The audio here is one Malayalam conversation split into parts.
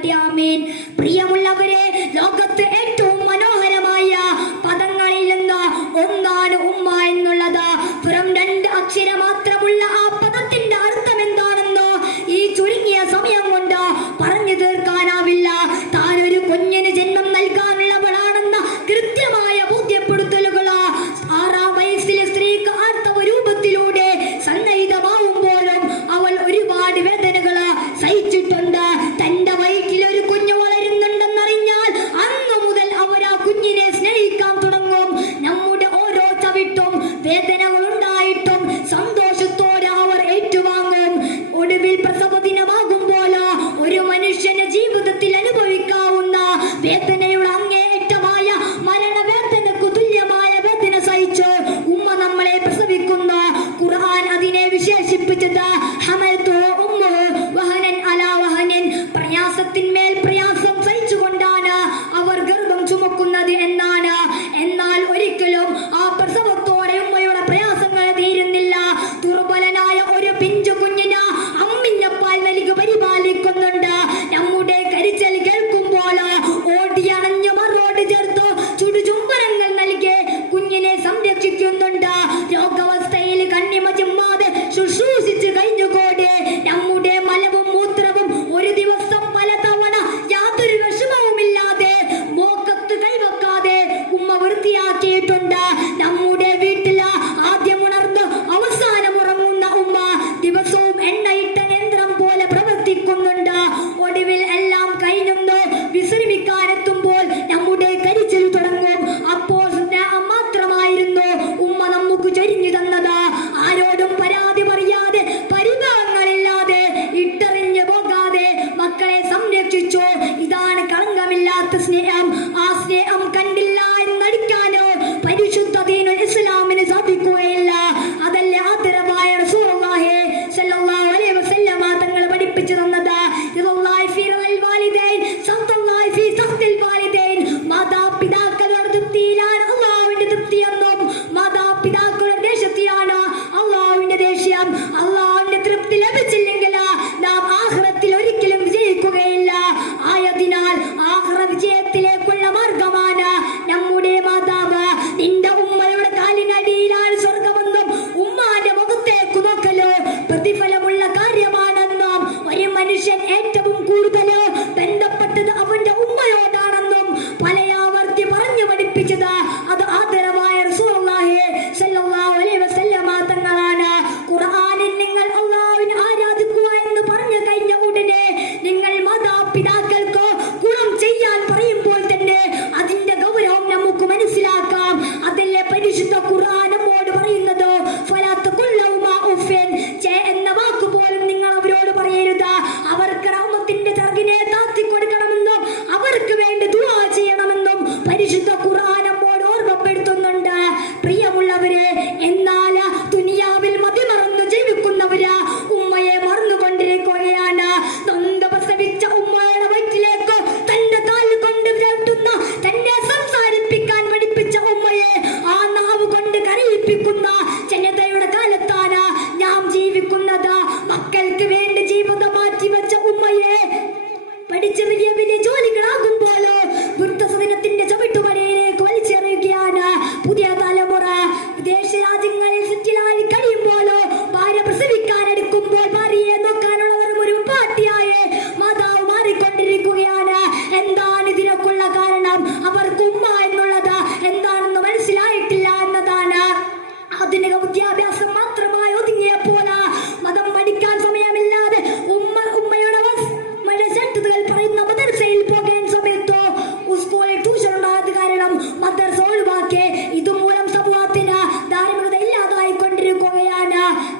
ചെയ്യുമാറാകട്ടെ ആമേൻ. പ്രിയമുള്ളവരെ ലോകത്ത് ഏറ്റവും മനോഹരമായ പദങ്ങളിൽ നിന്ന് ഒന്നാണ് ഉമ്മ എന്നുള്ളത്. വെറും രണ്ട് അക്ഷരം മാത്രമുള്ള ആ പദത്തിന്റെ അർത്ഥം എന്താണെന്ന് ഈ ചുരുങ്ങിയ സമയം കൊണ്ട് പറഞ്ഞു തീർക്കാനാവില്ല. താൻ ഒരു കുഞ്ഞിന് ജന്മം നൽകാനുള്ളവളാണെന്ന കൃത്യമായ ബോധ്യപ്പെടുത്തലുകൾ ആറാം വയസ്സിലെ സ്ത്രീക്ക് ആർത്തവ രൂപത്തിലൂടെ സന്നദ്ധമാവുമ്പോഴും അവൾ ഒരുപാട് വേദനകൾ സഹിച്ചിട്ടുണ്ട്. തന്റെ വയറ്റിൽ ഒരു വൃത്തിയാക്കിയിട്ടുണ്ട് നമ്മുടെ വീട്ടിൽ ആദ്യം ഉണർന്ന് അവസാനം ഉറങ്ങുന്ന ഉമ്മ ദിവസവും എണ്ണയിട്ട യന്ത്രം പോലെ പ്രവർത്തിക്കുന്നുണ്ട്. ഒടുവിൽ എല്ലാം കഴിഞ്ഞൊന്ന് വിശ്രമിക്കാനെത്തുമ്പോൾ നമ്മുടെ കരിച്ചിൽ തുടങ്ങും. അപ്പോൾ മാത്രമായിരുന്നു ഉമ്മ നമുക്ക് ചൊരിഞ്ഞു തന്നത്. ആരോടും പരാതി പറയാതെ പരിഭവങ്ങളില്ലാതെ ഇട്ടെറിഞ്ഞു പോകാതെ മക്കളെ സംരക്ഷിച്ചു. ഇതാണ് കളങ്കമില്ലാത്ത സ്നേഹം. ആ സ്നേഹം കണ്ടില്ല Azerbaycan'a പരിശുദ്ധ കുറ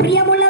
ప్రియముల